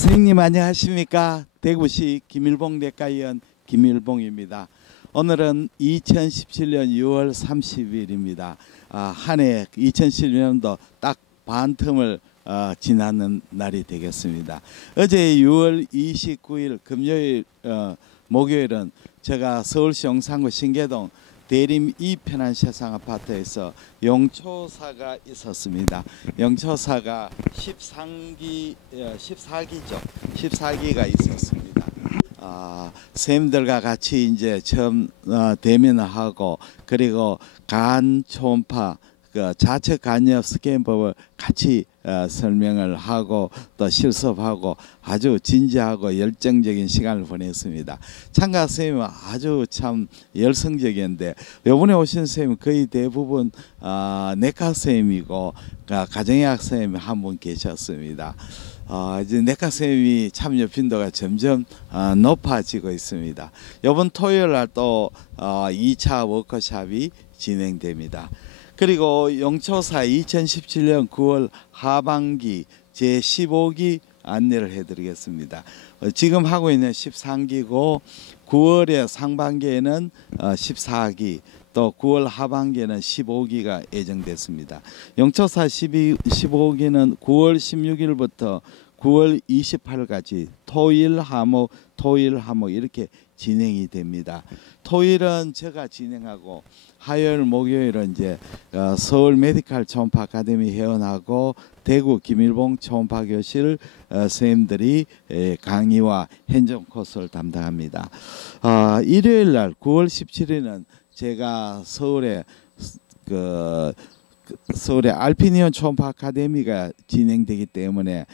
선생님 안녕하십니까? 대구시 김일봉 내과의원 김일봉입니다. 오늘은 2017년 6월 30일입니다. 한 해 2017년도 딱 반틈을 지나는 날이 되겠습니다. 어제 6월 29일 금요일 목요일은 제가 서울시 용산구 신계동 대림 2편한 세상 아파트에서 용초사가 있었습니다. 용초사가 14기가 있었습니다. 선생님들과 같이 이제 처음 대면을 하고, 그리고 간 초음파 자체 간이업 스캔법을 같이 설명을 하고 또 실습하고 아주 진지하고 열정적인 시간을 보냈습니다. 참가 선생님은 아주 참 열성적인데, 이번에 오신 선생님은 거의 대부분 내과 선생님이고 가정의학 선생님이 한 분 계셨습니다. 이제 내과 선생님이 참여 빈도가 점점 높아지고 있습니다. 이번 토요일 날 또 2차 워크숍이 진행됩니다. 그리고 용초사 2017년 9월 하반기 제15기 안내를 해드리겠습니다. 지금 하고 있는 13기고 9월의 상반기에는 14기, 또 9월 하반기에는 15기가 예정됐습니다. 용초사 15기는 9월 16일부터 9월 28일까지 토일 화목 이렇게 진행이 됩니다. 토일은 제가 진행하고, 화요일 목요일은 이제 서울 메디칼 초음파 아카데미 회원하고 대구 김일봉 초음파 교실 선생님들이 강의와 현장 코스를 담당합니다. 일요일 날 9월 17일은 제가 서울의 알피니온 초음파 아카데미가 진행되기 때문에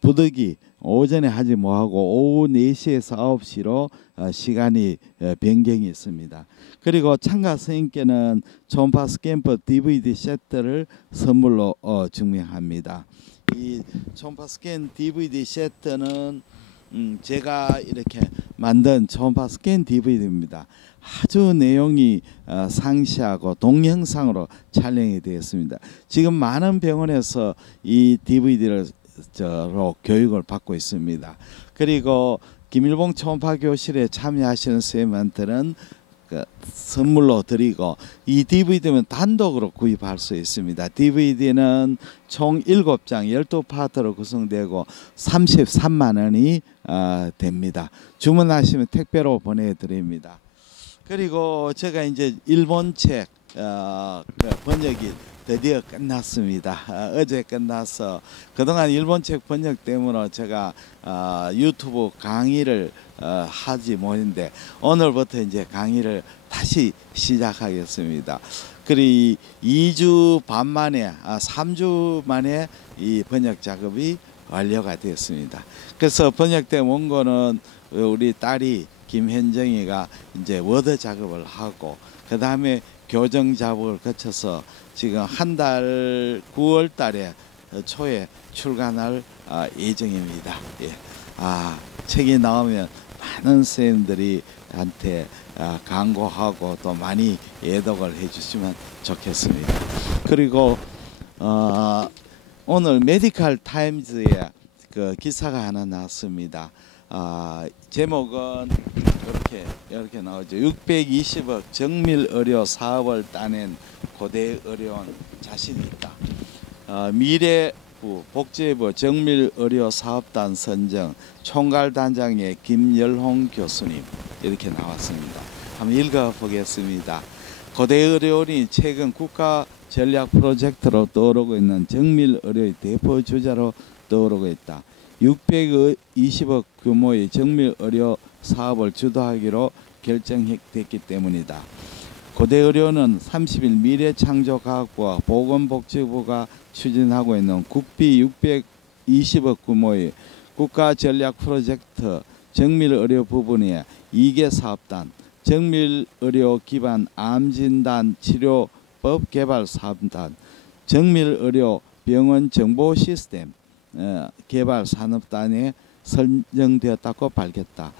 부득이 오전에 하지 못하고 오후 4시에서 9시로 시간이 변경이 있습니다. 그리고 참가 선생님께는 초음파 스캔법 DVD 세트를 선물로 증명합니다. 이 초음파 스캔 DVD 세트는 제가 이렇게 만든 초음파 스캔 DVD입니다. 아주 내용이 상세하고 동영상으로 촬영이 되었습니다. 지금 많은 병원에서 이 DVD를 교육을 받고 있습니다. 그리고 김일봉 초음파 교실에 참여하시는 선생님한테는 선물로 드리고, 이 DVD는 단독으로 구입할 수 있습니다. DVD는 총 7장 12파트로 구성되고 33만 원이 됩니다. 주문하시면 택배로 보내드립니다. 그리고 제가 이제 일본 책 번역이 드디어 끝났습니다. 어제 끝나서 그동안 일본 책 번역 때문에 제가 유튜브 강의를 하지 못했는데, 오늘부터 이제 강의를 다시 시작하겠습니다. 그리고 2주 반 만에 3주 만에 이 번역 작업이 완료가 됐습니다. 그래서 번역된 원고는 우리 딸이 김현정이가 이제 워드 작업을 하고, 그 다음에 교정 작업을 거쳐서 지금 한 달 9월 달에 초에 출간할 예정입니다. 예. 책이 나오면 많은 선생님들이 한테 광고하고 또 많이 애독을 해주시면 좋겠습니다. 그리고 오늘 메디칼 타임즈에 기사가 하나 나왔습니다. 제목은 이렇게 나오죠. 620억 정밀 의료 사업을 따낸 고대 의료원 자신이 있다. 미래부 복지부 정밀 의료 사업단 선정 총괄단장의 김열홍 교수님, 이렇게 나왔습니다. 한번 읽어보겠습니다. 고대 의료원이 최근 국가 전략 프로젝트로 떠오르고 있는 정밀 의료의 대표 주자로 떠오르고 있다. 620억 규모의 정밀 의료 사업을 주도하기로 결정됐기 때문이다. 고대의료는 30일 미래창조과학부와 보건복지부가 추진하고 있는 국비 620억 규모의 국가전략 프로젝트 정밀의료 부분의 2개 사업단, 정밀의료 기반 암진단 치료법 개발 사업단, 정밀의료 병원 정보 시스템 개발 산업단에 선정되었다고 밝혔다.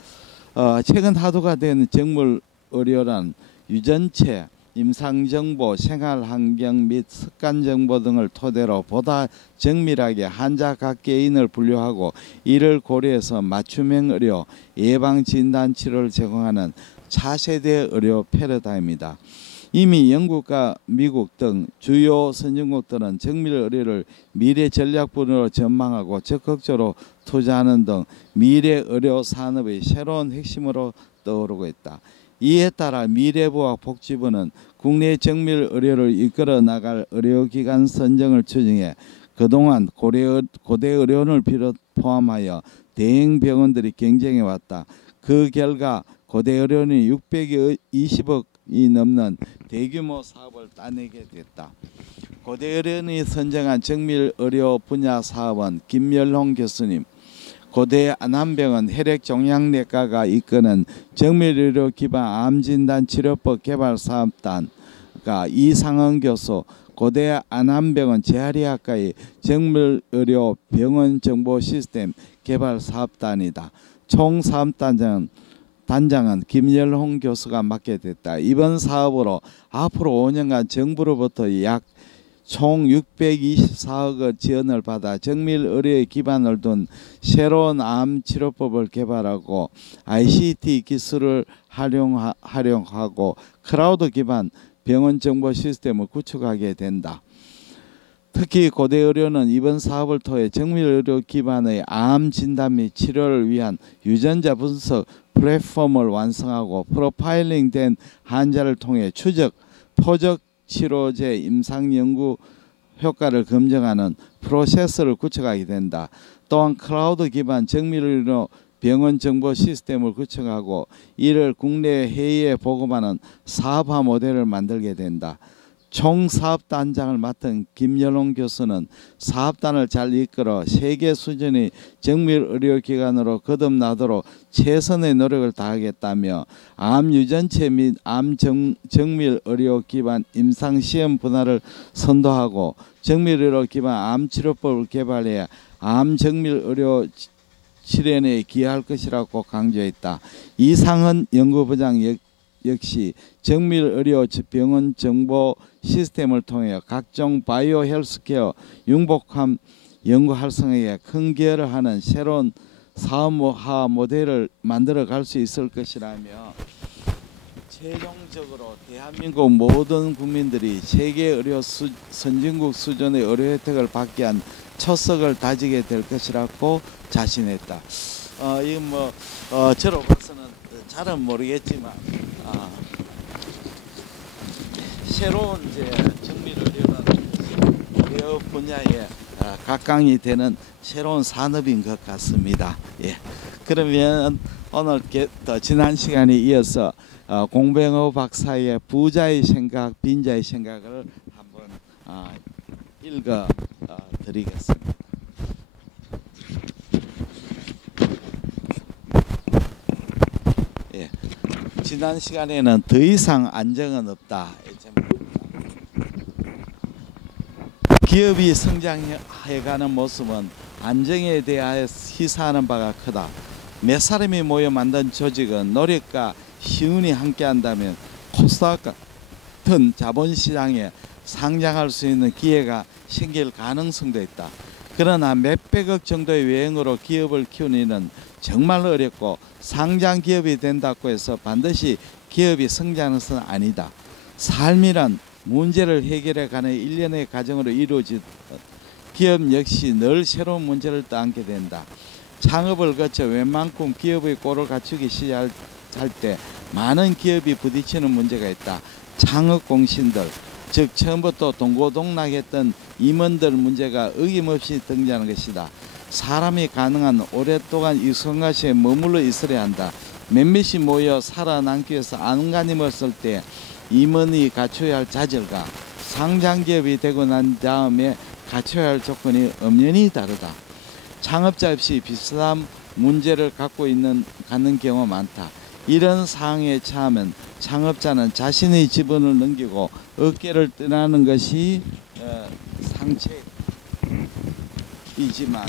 최근 화두가 된 정밀 의료란 유전체, 임상정보, 생활환경 및 습관정보 등을 토대로 보다 정밀하게 환자 각 개인을 분류하고 이를 고려해서 맞춤형 의료, 예방진단치료를 제공하는 차세대 의료 패러다임이다. 이미 영국과 미국 등 주요 선진국들은 정밀 의료를 미래 전략분야로 전망하고 적극적으로 투자하는 등 미래 의료 산업의 새로운 핵심으로 떠오르고 있다. 이에 따라 미래보건복지부는 국내 정밀 의료를 이끌어 나갈 의료기관 선정을 추진해 그동안 고대 의료원을 포함하여 대형 병원들이 경쟁해 왔다. 그 결과 고대 의료원이 620억이 넘는 대규모 사업을 따내게 됐다. 고대 의료원이 선정한 정밀 의료 분야 사업은 김열홍 교수님, 고대 안암병원 혈액종양내과가 이끄는 정밀의료 기반 암진단치료법 개발사업단과 이상은 교수, 고대 안암병원 재활의학과의 정밀의료 병원 정보 시스템 개발사업단이다. 총 사업단장은 김열홍 교수가 맡게 됐다. 이번 사업으로 앞으로 5년간 정부로부터 약 총 624억의 지원을 받아 정밀 의료에 기반을 둔 새로운 암 치료법을 개발하고 ICT 기술을 활용하고 클라우드 기반 병원 정보 시스템을 구축하게 된다. 특히 고대 의료는 이번 사업을 통해 정밀 의료 기반의 암 진단 및 치료를 위한 유전자 분석 플랫폼을 완성하고 프로파일링된 환자를 통해 추적, 포적 치료제 임상 연구 효과를 검증하는 프로세스를 구축하게 된다. 또한 클라우드 기반 정밀의료 병원 정보 시스템을 구축하고 이를 국내 회의에 보고하는 사업화 모델을 만들게 된다. 총 사업단장을 맡은 김열홍 교수는 사업단을 잘 이끌어 세계 수준의 정밀의료기관으로 거듭나도록 최선의 노력을 다하겠다며 암 유전체 및 암 정밀의료 기반 임상시험 분야를 선도하고 정밀의료 기반 암치료법을 개발해 암 정밀의료 실현에 기여할 것이라고 강조했다. 이상은 연구부장 역시 정밀의료 병원 정보 시스템을 통해 각종 바이오 헬스케어 융복합 연구 활성화에 큰 기여를 하는 새로운 사업화 모델을 만들어 갈 수 있을 것이라며 최종적으로 대한민국 모든 국민들이 세계 의료 선진국 수준의 의료 혜택을 받게 한 초석을 다지게 될 것이라고 자신했다. 이건 저로 봐서는 잘은 모르겠지만 새로운 이제 정밀의료라는 의료 분야에 각광이 되는 새로운 산업인 것 같습니다. 예. 그러면 오늘 지난 시간에 이어서 공병호 박사의 부자의 생각, 빈자의 생각을 한번 읽어 드리겠습니다. 예. 지난 시간에는 더 이상 안정은 없다. 기업이 성장해가는 모습은 안정에 대하여 시사하는 바가 크다. 몇 사람이 모여 만든 조직은 노력과 시운이 함께한다면 코스닥 같은 자본시장에 상장할 수 있는 기회가 생길 가능성도 있다. 그러나 몇백억 정도의 외형으로 기업을 키우는 일은 정말 어렵고 상장 기업이 된다고 해서 반드시 기업이 성장하는 것은 아니다. 삶이란 문제를 해결해가는 일련의 과정으로 이루어지듯 기업 역시 늘 새로운 문제를 떠안게 된다. 창업을 거쳐 웬만큼 기업의 꼴을 갖추기 시작할 때 많은 기업이 부딪히는 문제가 있다. 창업 공신들, 즉 처음부터 동고동락했던 임원들 문제가 어김없이 등장하는 것이다. 사람이 가능한 오랫동안 익숙한 것에 머물러 있어야 한다. 몇몇이 모여 살아남기 위해서 안간힘을 쓸 때 임원이 갖춰야 할 자질과 상장기업이 되고 난 다음에 갖춰야 할 조건이 엄연히 다르다. 창업자 없이 비슷한 문제를 갖고 갖는 경우가 많다. 이런 상황에 처하면 창업자는 자신의 지분을 넘기고 어깨를 떠나는 것이 상책이지만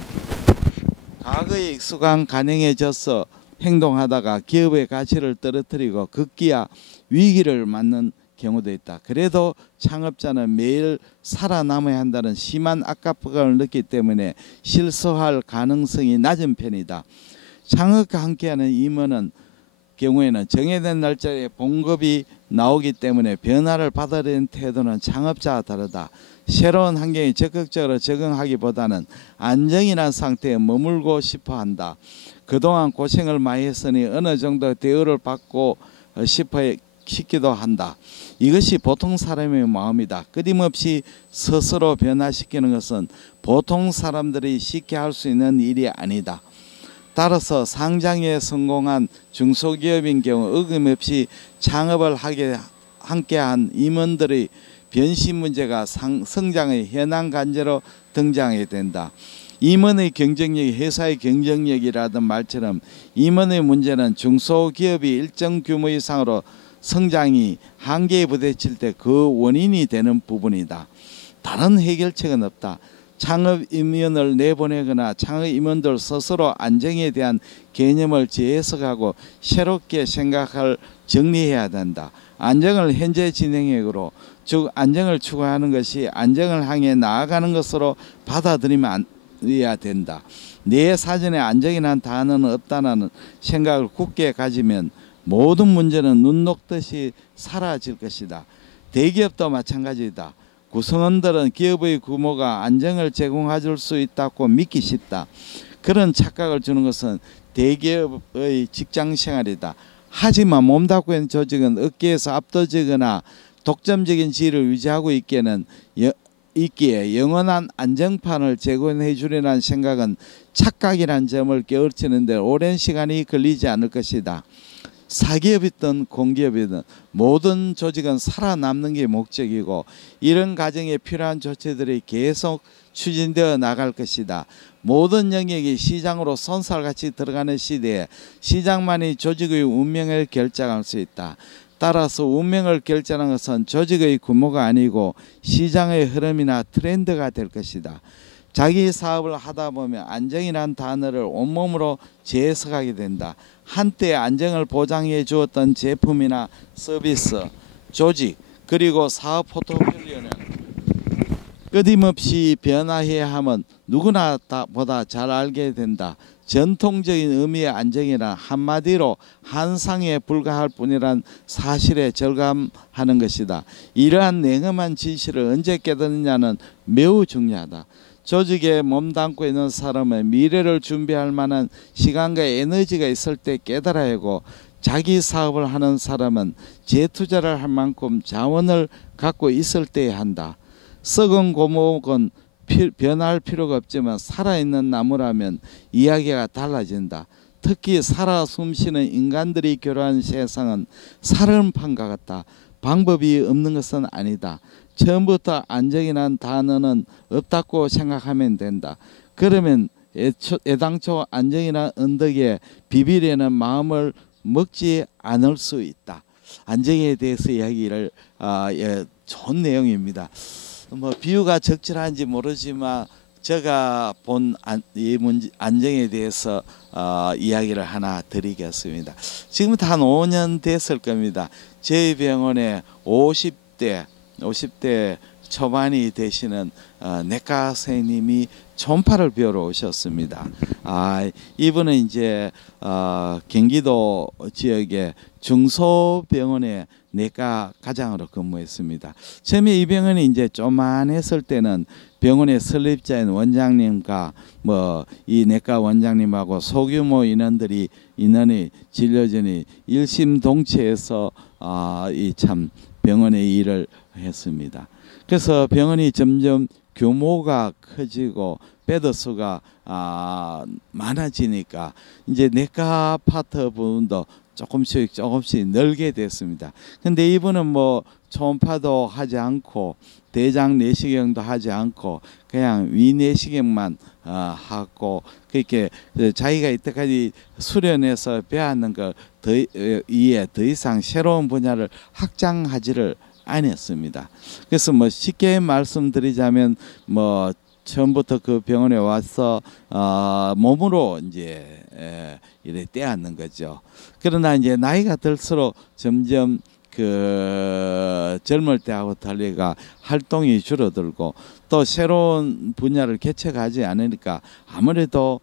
과거에 익숙한 관행해져서 행동하다가 기업의 가치를 떨어뜨리고 급기야 위기를 맞는 경우도 있다. 그래도 창업자는 매일 살아남아야 한다는 심한 압박감을 느끼기 때문에 실수할 가능성이 낮은 편이다. 창업과 함께하는 임원은 경우에는 정해진 날짜에 봉급이 나오기 때문에 변화를 받아들이는 태도는 창업자와 다르다. 새로운 환경에 적극적으로 적응하기보다는 안정이란 상태에 머물고 싶어 한다. 그동안 고생을 많이 했으니 어느 정도 대우를 받고 싶기도 한다. 이것이 보통 사람의 마음이다. 끊임없이 스스로 변화시키는 것은 보통 사람들이 쉽게 할 수 있는 일이 아니다. 따라서 상장에 성공한 중소기업인 경우 어김없이 창업을 함께한 임원들의 변신 문제가 성장의 현황 관제로 등장하게 된다. 임원의 경쟁력이 회사의 경쟁력이라던 말처럼 임원의 문제는 중소기업이 일정 규모 이상으로 성장이 한계에 부딪힐 때 그 원인이 되는 부분이다. 다른 해결책은 없다. 창업 임원을 내보내거나 창업 임원들 스스로 안정에 대한 개념을 재해석하고 새롭게 생각할 정리해야 된다. 안정을 현재 진행형으로 즉 안정을 추구하는 것이 안정을 향해 나아가는 것으로 받아들이면 해야 된다. 내 사전에 안정이라는 단어는 없다는 생각을 굳게 가지면 모든 문제는 눈 녹듯이 사라질 것이다. 대기업도 마찬가지다. 구성원들은 기업의 규모가 안정을 제공해줄 수 있다고 믿기 쉽다. 그런 착각을 주는 것은 대기업의 직장생활이다. 하지만 몸담고 있는 조직은 업계에서 압도적이거나 독점적인 지위를 유지하고 있기에 영원한 안정판을 제공해 주리라는 생각은 착각이라는 점을 깨우치는 데 오랜 시간이 걸리지 않을 것이다. 사기업이든 공기업이든 모든 조직은 살아남는 게 목적이고 이런 과정에 필요한 조치들이 계속 추진되어 나갈 것이다. 모든 영역이 시장으로 손살같이 들어가는 시대에 시장만이 조직의 운명을 결정할 수 있다. 따라서 운명을 결정하는 것은 조직의 규모가 아니고 시장의 흐름이나 트렌드가 될 것이다. 자기 사업을 하다 보면 안정이란 단어를 온몸으로 재해석하게 된다. 한때 안정을 보장해 주었던 제품이나 서비스, 조직, 그리고 사업 포트폴리오는 끊임없이 변화해야 함은 누구나 보다 잘 알게 된다. 전통적인 의미의 안정이란 한마디로 한상에 불과할 뿐이란 사실에 절감하는 것이다. 이러한 냉엄한 진실을 언제 깨닫느냐는 매우 중요하다. 조직에 몸담고 있는 사람은 미래를 준비할 만한 시간과 에너지가 있을 때 깨달아야 하고 자기 사업을 하는 사람은 재투자를 할 만큼 자원을 갖고 있을 때야 한다. 썩은 고목은 변할 필요가 없지만 살아있는 나무라면 이야기가 달라진다. 특히 살아 숨쉬는 인간들이 교류하는 세상은 살얼음판과 같다. 방법이 없는 것은 아니다. 처음부터 안정이란 단어는 없다고 생각하면 된다. 그러면 애당초 안정이란 언덕에 비비려는 마음을 먹지 않을 수 있다. 안정에 대해서 이야기를 좋은 내용입니다. 뭐 비유가 적절한지 모르지만 제가 본 이 문제 안정에 대해서 이야기를 하나 드리겠습니다. 지금부터 한 5년 됐을 겁니다. 저희 병원에 50대 초반이 되시는 내과 선생님이 초음파를 배우러 오셨습니다. 이분은 이제 경기도 지역의 중소병원의 내과 과장으로 근무했습니다. 처음에 이 병원이 이제 조만했을 때는 병원의 설립자인 원장님과 뭐 이 내과 원장님하고 소규모 인원이 진료진이 일심동체해서 이 참 병원의 일을 했습니다. 그래서 병원이 점점 규모가 커지고 베드 수가 많아지니까 이제 내과 파트 부분도 조금씩 늘게 됐습니다. 근데 이분은 뭐 초음파도 하지 않고 대장 내시경도 하지 않고 그냥 위내시경만 하고 그렇게 자기가 이때까지 수련해서 배웠는 것 이에 더 이상 새로운 분야를 확장하지를 않았습니다. 그래서 뭐 쉽게 말씀드리자면 뭐 처음부터 그 병원에 와서 몸으로 이제 이래 떼었는 거죠. 그러나 이제 나이가 들수록 점점 그 젊을 때하고 달리가 활동이 줄어들고 또 새로운 분야를 개척하지 않으니까 아무래도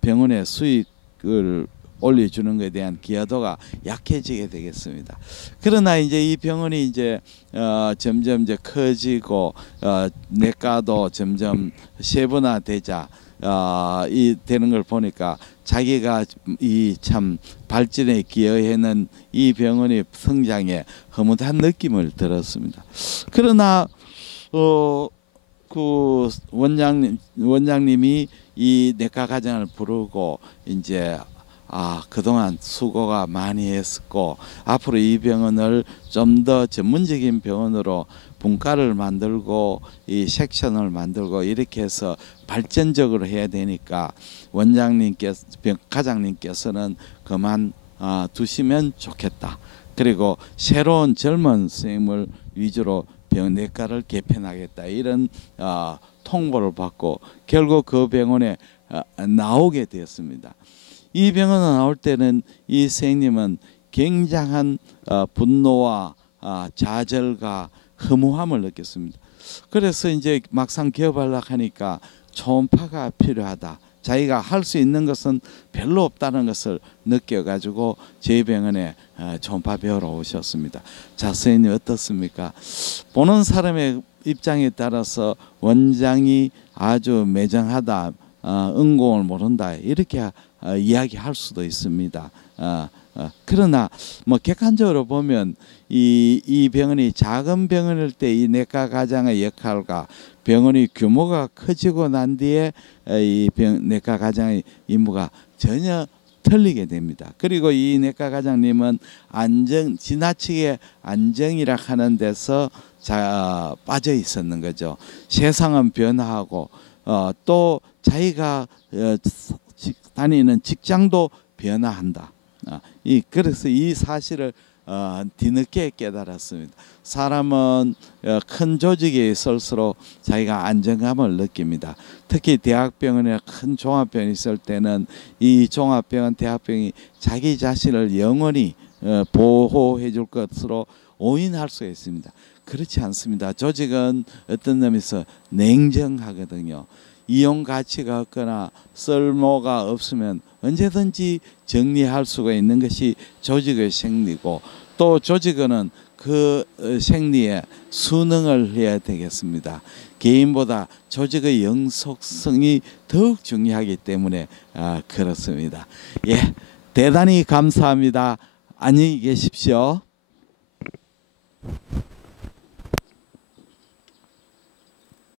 병원의 수익을 올려주는 것에 대한 기여도가 약해지게 되겠습니다. 그러나 이제 이 병원이 이제 점점 이제 커지고 내과도 점점 세분화되자 이 되는 걸 보니까 자기가 이 참 발전에 기여하는 이 병원의 성장에 허무한 느낌을 들었습니다. 그러나 그 원장님이 이 내과 과장을 부르고 이제 그동안 수고가 많이 했었고 앞으로 이 병원을 좀 더 전문적인 병원으로 분과를 만들고 이 섹션을 만들고 이렇게 해서 발전적으로 해야 되니까 과장님께서는 그만 두시면 좋겠다. 그리고 새로운 젊은 선생님을 위주로 내과를 개편하겠다. 이런 통보를 받고 결국 그 병원에 나오게 되었습니다. 이 병원에 나올 때는 이 선생님은 굉장한 분노와 좌절과 허무함을 느꼈습니다. 그래서 이제 막상 개업하려고 하니까 초음파가 필요하다. 자기가 할 수 있는 것은 별로 없다는 것을 느껴가지고 저희 병원에 초음파 배우러 오셨습니다. 자, 선생님 어떻습니까? 보는 사람의 입장에 따라서 원장이 아주 매정하다, 응공을 모른다 이렇게 이야기할 수도 있습니다. 그러나 뭐 객관적으로 보면 이 병원이 작은 병원일 때 이 내과 과장의 역할과 병원이 규모가 커지고 난 뒤에 이 내과 과장의 임무가 전혀 틀리게 됩니다. 그리고 이 내과 과장님은 지나치게 안정이라 하는 데서 빠져 있었는 거죠. 세상은 변화하고 또 자기가 다니는 직장도 변화한다. 그래서 이 사실을 뒤늦게 깨달았습니다. 사람은 큰 조직에 있을수록 자기가 안정감을 느낍니다. 특히 대학병원이나 큰 종합병원이 있을 때는 이 종합병원, 대학병원이 자기 자신을 영원히 보호해 줄 것으로 오인할 수 있습니다. 그렇지 않습니다. 조직은 어떤 점에서 냉정하거든요. 이용 가치가 없거나 쓸모가 없으면 언제든지 정리할 수가 있는 것이 조직의 생리고 또 조직은 그 생리에 순응을 해야 되겠습니다. 개인보다 조직의 영속성이 더욱 중요하기 때문에 그렇습니다. 예, 대단히 감사합니다. 안녕히 계십시오.